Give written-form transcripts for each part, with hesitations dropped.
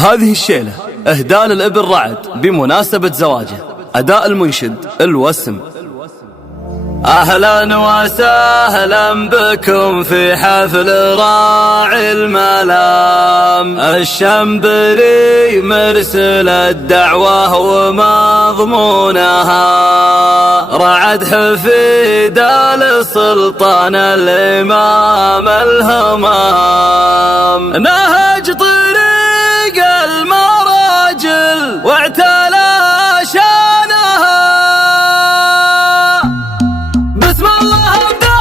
هذه الشيلة إهداء للابن رعد بمناسبة زواجه. أداء المنشد الوسم. أهلا وسهلا بكم في حفل راعي الملام، الشنبري مرسل الدعوة ومضمونها، رعد حفيد للسلطان الإمام الهمام، نهج طريق المراجل واعتلى شانها. بسم الله ابدا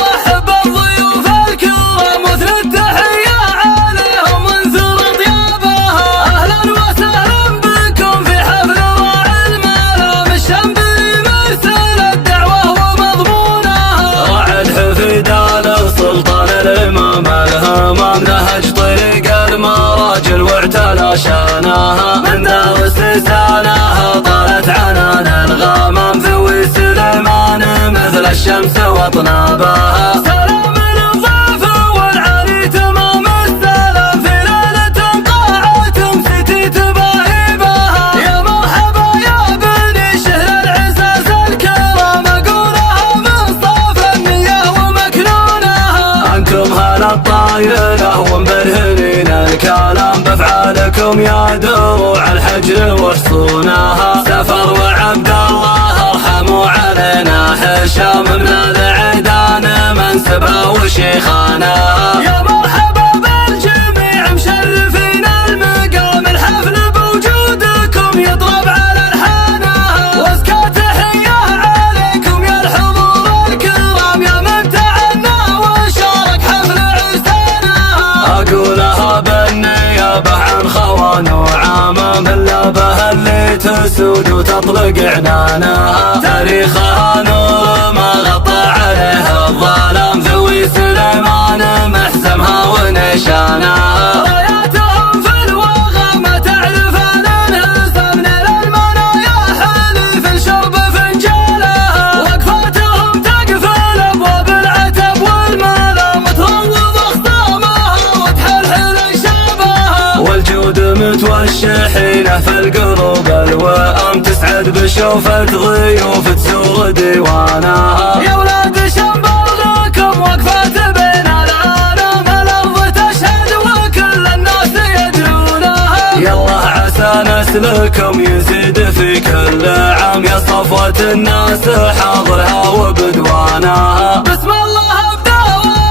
وارحب بالضيوف الكرام، مثل التحيه عليهم وانثر طيابها. اهلا وسهلا بكم في حفل راعي الملام، الشنبري مرسل الدعوه ومضمونها، رعد حفيد للسلطان الامام الهمام، نهج طريق المراجل واعتلى شانها، من دار استسانها طالت عنان الغمام، ذوي سليمان مثل الشمس واطنابها. سلام للضيف والعلي تمام السلام، في ليلة قاعة ستي تباهي بها. يا مرحبا يا بني شهر العزاز الكرام، اقولها من صاف النية ومكنونها. انتم هلا الطايلة ومبرهنين الكلام، بافعالكم يا دروع الحجر وحصونها. سفر وعبد الله ارحموا علينا حشام، من العيدان منسبها وشيخانها. يا مرحبا بالجميع مشرفين المقام، الحفل بوجودكم يضرب على الحانها. وازكى تحيه عليكم يا الحضور الكرام، يا من تعنى وشارك حفل عرسانها. اقولها بالنيابه عن خوان وعامه، من لابها اللي تسود وتطلق عنانها. تاريخها نور ما غطى عليها الظلام، ذوي سليمان محزمها ونشانها. راياتهم في الوغى ما تعرف الانهزام، نيل المنايا حليف شرب فنجالها. وقفاتهم تقفل ابواب العتب والملام، وتروض اخصامها وتحلحل شابها. والجود متوشحينه في القلوب الوئام، تسعد بشوفة ضيوف تزور ديوانها. يا ولاد شنبر لكم وقفات بين العالم، الارض تشهد وكل الناس يدعونها. يالله عسى نسلكم يزيد في كل عام، يا صفوة الناس حاضرها وبدوانها. بسم الله ابدا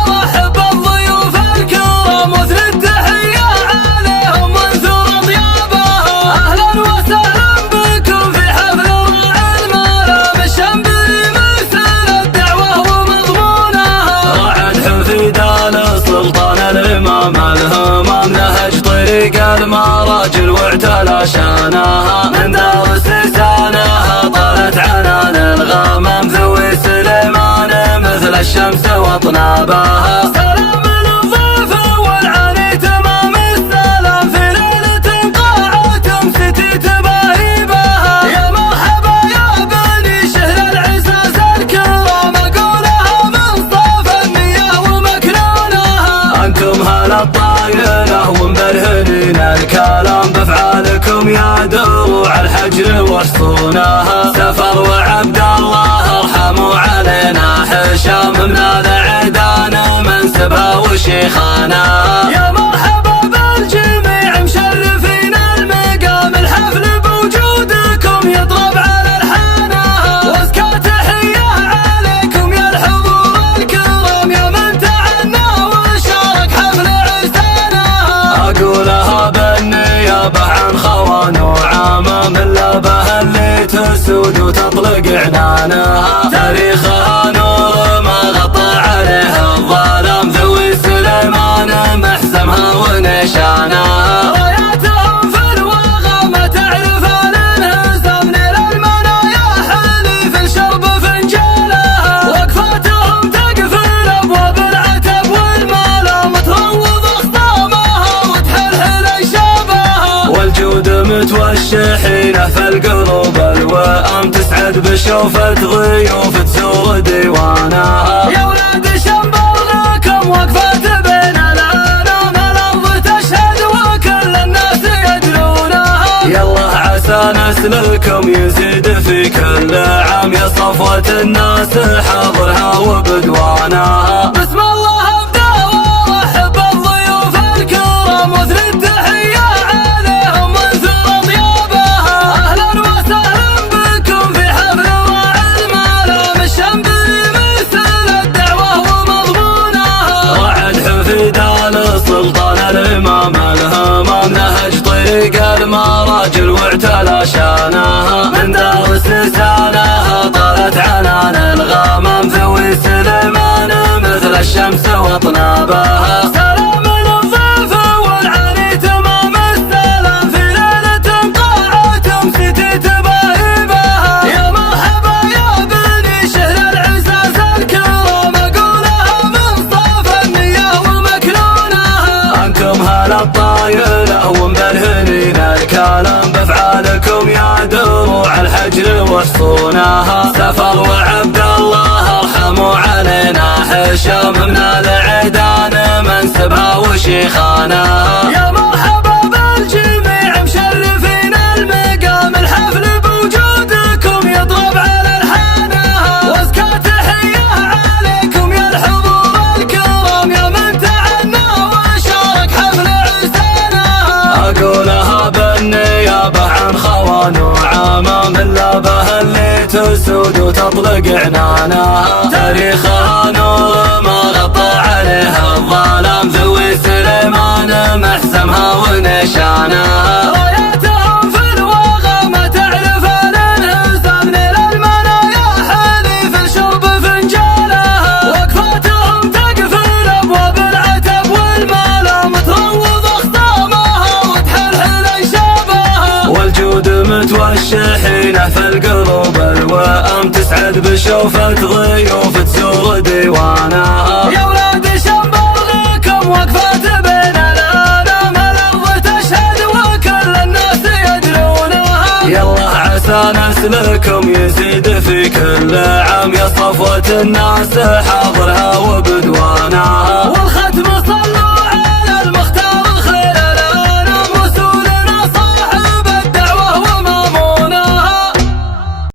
وارحب بالضيوف الكرام، مثل التحيه عليهم وانثر طيابها. اهلا وسهلا بكم في حفل راعي الملام، الشنبري مرسل الدعوه ومضمونها، رعد حفيد للسلطان الامام الهمام، نهج طريق المراجل واعتلى شانها. من دار استسانها طالت عنان الغمام، ذوي سليمان مثل الشمس واطنابها. سلام للضيف والعلي تمام السلام، في ليلة قاعة ستي تباهي بها. يا مرحبا يا بني شهر العزاز الكرام، اقولها من صاف النية ومكنونها. انتم هلا الطايلة ومبرهنين الكلام، بافعالكم يا دروع الحجر وحصونها. سفر وعبد الله ارحموا علينا حشام، من العيدان منسبها وشيخانها. يا مرحبا بالجميع مشرفين المقام، الحفل بوجودكم يضرب على الحانها. وازكى تحيه عليكم يا الحضور الكرام، يا من تعنى وشارك حفل عرسانها. اقولها بالنيابه عن خوان وعامه، من لابها اللي تسود وتطلق عنانها. تاريخها نور ما غطى عليها الظلام، ذوي سليمان محزمها ونشانها. راياتهم في الوغى ما تعرف الانهزام، نيل المنايا حليف شرب فنجالها. وقفاتهم تقفل ابواب العتب والملام، وتروض اخصامها وتحلحل شابها. والجود متوشحينه في القلوب الوئام، تسعد بشوفة ضيوف تزور ديوانها. يا ولاد شنبر لكم وقفات بين العالم، الارض تشهد وكل الناس عسى نسلكم يزيد في كل عام، يا صفوة الناس حاضرها وبدوانها. بسم الله ابدا وارحب بالضيوف الكرام، وزن التحية عليهم وانثر اطيابها. اهلا وسهلا بكم في حفل راعي الملام، الشمبري مثل الدعوة ومضمونها. رعد حفيد السلطان الامام الهمام، نهج طريق المراجل واعتلى شانها. من دار استسانها طالت عنان الغمام، ذوي سليمان مثل الشمس واطنابها. سلام للضيف والعلي تمام السلام، في ليلة قاعة تمسي تباهي بها. يا مرحبا يا بني شهر العزاز الكرام، اقولها من صاف النية ومكنونها. انكم هلا الطايله ومبرهنين الكلام، بافعالكم يا دروع الحجر وحصونها. سفر وعبد الله ارحموا علينا حشام، من العيدان منسبها وشيخانها. يا مرحبا بالجميع مشرفين المقام، الحفل بوجودكم يضرب على الحانها. وازكى تحية عليكم يا الحضور الكرام، يا من تعنى وشارك حفل عرسانها. اقولها بالنيابة عن خوان وعمام، اللابه اللي تسود وتطلق عنانها. تاريخها نور ما غطى عليها الظلام، ذوي سليمان محسمها ونشانها. راياتهم في الوغى ما تعرف الانهزام، نيل المنايا حليف الشرب فنجانها. وقفاتهم تقفل ابواب العتب والملام، تروض اخصامها وتحلحل انشابها. والجود متوشحينه في القلوب الوئام، تسعد بشوفة ضيوف تزور ديوانها. يا ولاد شنبر لكم وقفات بين الانام، الارض تشهد وكل الناس يدرونها. يلا عسى نسلكم يزيد في كل عام، يا صفوة الناس حاضرها وبدوانها.